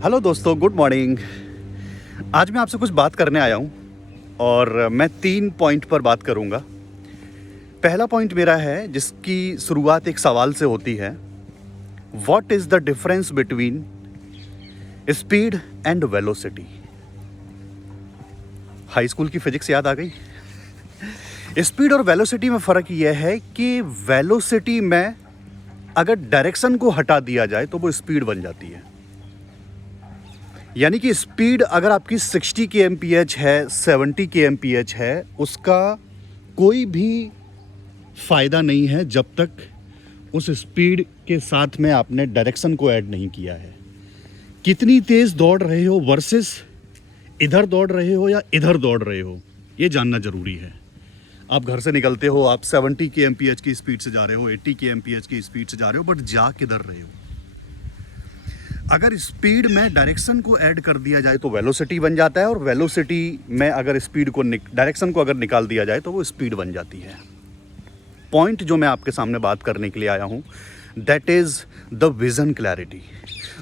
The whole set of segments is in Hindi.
हेलो दोस्तों, गुड मॉर्निंग। आज मैं आपसे कुछ बात करने आया हूँ और मैं 3 पॉइंट पर बात करूँगा। पहला पॉइंट मेरा है जिसकी शुरुआत एक सवाल से होती है। What is the difference between speed and velocity? High school की फिजिक्स याद आ गई। स्पीड और वेलोसिटी में फ़र्क यह है कि वेलोसिटी में अगर डायरेक्शन को हटा दिया जाए तो वो स्पीड बन जाती है। यानी कि स्पीड अगर आपकी 60 kmph है, 70 kmph है, उसका कोई भी फ़ायदा नहीं है जब तक उस स्पीड के साथ में आपने डायरेक्शन को ऐड नहीं किया है। कितनी तेज़ दौड़ रहे हो वर्सेस इधर दौड़ रहे हो या इधर दौड़ रहे हो, ये जानना ज़रूरी है। आप घर से निकलते हो, आप 70 kmph की स्पीड से जा रहे हो, 80 kmph की स्पीड से जा रहे हो, बट जा किधर रहे हो? अगर स्पीड में डायरेक्शन को ऐड कर दिया जाए तो वेलोसिटी बन जाता है, और वेलोसिटी में अगर स्पीड को डायरेक्शन को अगर निकाल दिया जाए तो वो स्पीड बन जाती है। पॉइंट जो मैं आपके सामने बात करने के लिए आया हूँ, that is the vision clarity.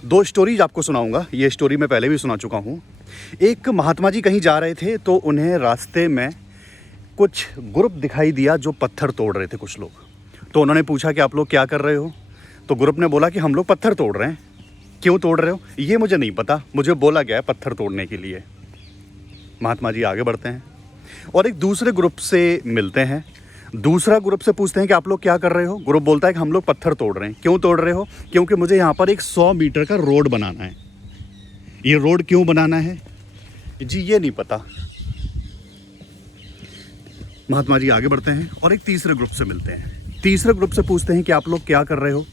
2 stories आपको सुनाऊंगा। ये स्टोरी मैं पहले भी सुना चुका हूँ। एक महात्मा जी कहीं जा रहे थे तो उन्हें रास्ते में कुछ ग्रुप दिखाई दिया जो पत्थर तोड़ रहे थे कुछ लोग। तो उन्होंने पूछा कि आप लोग क्या कर रहे हो? तो ग्रुप ने बोला कि हम लोग पत्थर तोड़ रहे हैं। क्यों तोड़ रहे हो? ये मुझे नहीं पता, मुझे बोला गया है पत्थर तोड़ने के लिए। महात्मा जी आगे बढ़ते हैं और एक दूसरे ग्रुप से मिलते हैं। दूसरा ग्रुप से पूछते हैं कि आप लोग क्या कर रहे हो? ग्रुप बोलता है कि हम लोग पत्थर तोड़ रहे हैं। क्यों तोड़ रहे हो? क्योंकि मुझे यहाँ पर एक 100 मीटर का रोड बनाना है। ये रोड क्यों बनाना है जी, ये नहीं पता। महात्मा जी आगे बढ़ते हैं और एक तीसरे ग्रुप से मिलते हैं। तीसरे ग्रुप से पूछते हैं कि आप लोग क्या कर रहे हो?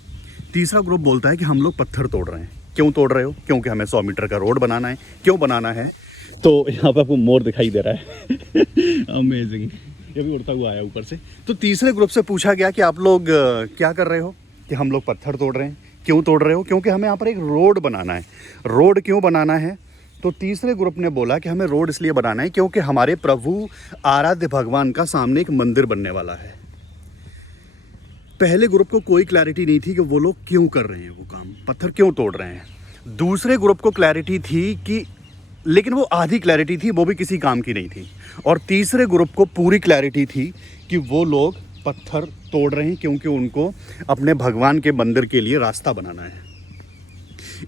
तीसरा ग्रुप बोलता है कि हम लोग पत्थर तोड़ रहे हैं। क्यों तोड़ रहे हो? क्योंकि हमें 100 मीटर का रोड बनाना है। क्यों बनाना है? तो यहाँ पर आपको मोर दिखाई दे रहा है अमेजिंग, ये भी उड़ता हुआ आया ऊपर से। तो तीसरे ग्रुप से पूछा गया कि आप लोग क्या कर रहे हो? कि हम लोग पत्थर तोड़ रहे हैं। क्यों तोड़ रहे हो? क्योंकि हमें यहाँ पर एक रोड बनाना है। रोड क्यों बनाना है? तो तीसरे ग्रुप ने बोला कि हमें रोड इसलिए बनाना है क्योंकि हमारे प्रभु आराध्य भगवान का सामने एक मंदिर बनने वाला है। पहले ग्रुप को कोई क्लैरिटी नहीं थी कि वो लोग क्यों कर रहे हैं वो काम, पत्थर क्यों तोड़ रहे हैं। दूसरे ग्रुप को क्लैरिटी थी कि, लेकिन वो आधी क्लैरिटी थी, वो भी किसी काम की नहीं थी। और तीसरे ग्रुप को पूरी क्लैरिटी थी कि वो लोग पत्थर तोड़ रहे हैं क्योंकि उनको अपने भगवान के मंदिर के लिए रास्ता बनाना है।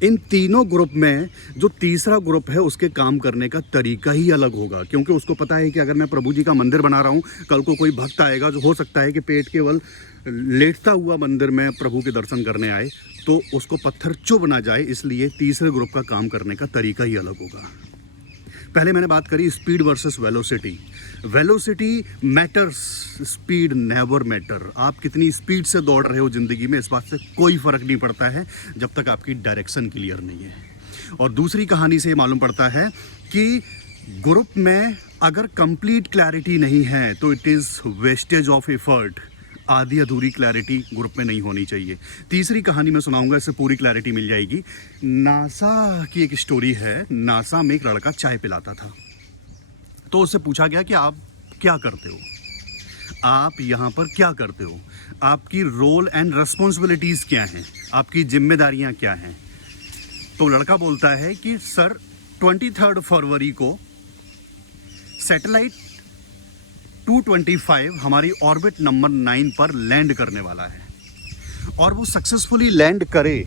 इन तीनों ग्रुप में जो तीसरा ग्रुप है उसके काम करने का तरीका ही अलग होगा, क्योंकि उसको पता है कि अगर मैं प्रभु जी का मंदिर बना रहा हूँ, कल को कोई भक्त आएगा जो हो सकता है कि पेट केवल लेटता हुआ मंदिर में प्रभु के दर्शन करने आए, तो उसको पत्थर चुभ ना जाए, इसलिए तीसरे ग्रुप का काम करने का तरीका ही अलग होगा। पहले मैंने बात करी speed versus velocity. Velocity matters, speed never matter. आप कितनी स्पीड से दौड़ रहे हो ज़िंदगी में, इस बात से कोई फ़र्क नहीं पड़ता है जब तक आपकी डायरेक्शन क्लियर नहीं है। और दूसरी कहानी से मालूम पड़ता है कि ग्रुप में अगर कंप्लीट क्लैरिटी नहीं है तो it is wastage of effort. आधी अधूरी क्लैरिटी ग्रुप में नहीं होनी चाहिए। तीसरी कहानी मैं सुनाऊंगा, इससे पूरी क्लैरिटी मिल जाएगी। नासा की एक स्टोरी है। नासा में एक लड़का चाय पिलाता था, तो उससे पूछा गया कि आप क्या करते हो, आप यहाँ पर क्या करते हो, आपकी रोल एंड रिस्पॉन्सिबिलिटीज़ क्या हैं, आपकी जिम्मेदारियाँ क्या हैं। तो लड़का बोलता है कि सर 23 फरवरी को सैटेलाइट 225 हमारी ऑर्बिट नंबर 9 पर लैंड करने वाला है, और वो सक्सेसफुली लैंड करे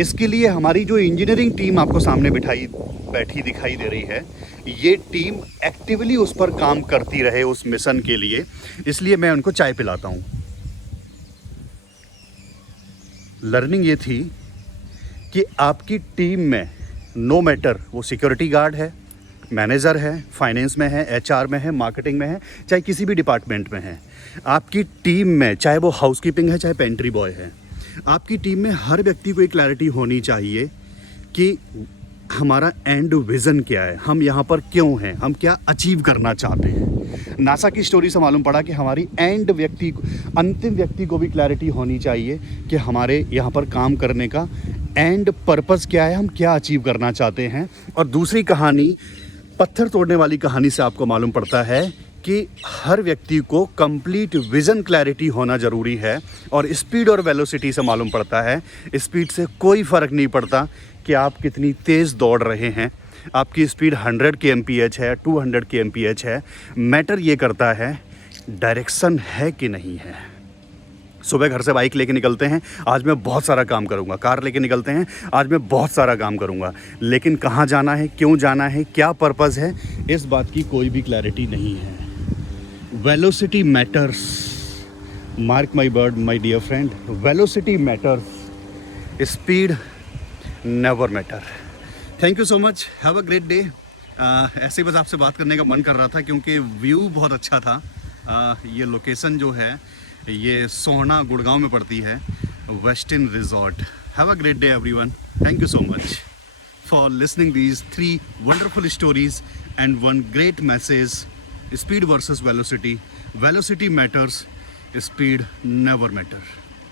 इसके लिए हमारी जो इंजीनियरिंग टीम आपको सामने बैठी दिखाई दे रही है, ये टीम एक्टिवली उस पर काम करती रहे उस मिशन के लिए, इसलिए मैं उनको चाय पिलाता हूँ। लर्निंग ये थी कि आपकी टीम में नो मैटर वो सिक्योरिटी गार्ड है, मैनेजर है, फाइनेंस में है, एचआर में है, मार्केटिंग में है, चाहे किसी भी डिपार्टमेंट में है, आपकी टीम में चाहे वो हाउसकीपिंग है, चाहे पेंट्री बॉय है, आपकी टीम में हर व्यक्ति को एक क्लैरिटी होनी चाहिए कि हमारा एंड विज़न क्या है, हम यहाँ पर क्यों हैं, हम क्या अचीव करना चाहते हैं। नासा की स्टोरी से मालूम पड़ा कि हमारी अंतिम व्यक्ति को भी क्लैरिटी होनी चाहिए कि हमारे यहाँ पर काम करने का एंड पर्पस क्या है, हम क्या अचीव करना चाहते हैं। और दूसरी कहानी, पत्थर तोड़ने वाली कहानी से आपको मालूम पड़ता है कि हर व्यक्ति को कंप्लीट विज़न क्लैरिटी होना ज़रूरी है। और स्पीड और वेलोसिटी से मालूम पड़ता है, स्पीड से कोई फ़र्क नहीं पड़ता कि आप कितनी तेज़ दौड़ रहे हैं। आपकी स्पीड 100 kmph है, 200 kmph है, मैटर ये करता है डायरेक्शन है कि नहीं है। सुबह घर से बाइक लेके निकलते हैं, आज मैं बहुत सारा काम करूंगा। कार लेके निकलते हैं, आज मैं बहुत सारा काम करूंगा, लेकिन कहाँ जाना है, क्यों जाना है, क्या पर्पज़ है, इस बात की कोई भी क्लैरिटी नहीं है। Velocity matters, mark my word my dear friend, velocity matters, speed never matter. Thank you so much, have a great day. ऐसे ही बस आपसे बात करने का मन कर रहा था क्योंकि व्यू बहुत अच्छा था। ये लोकेशन जो है ये सोहना गुड़गांव में पड़ती है, western resort. Have a great day everyone, thank you so much for listening these 3 wonderful stories and one great message. Speed versus velocity, velocity matters, speed never matter.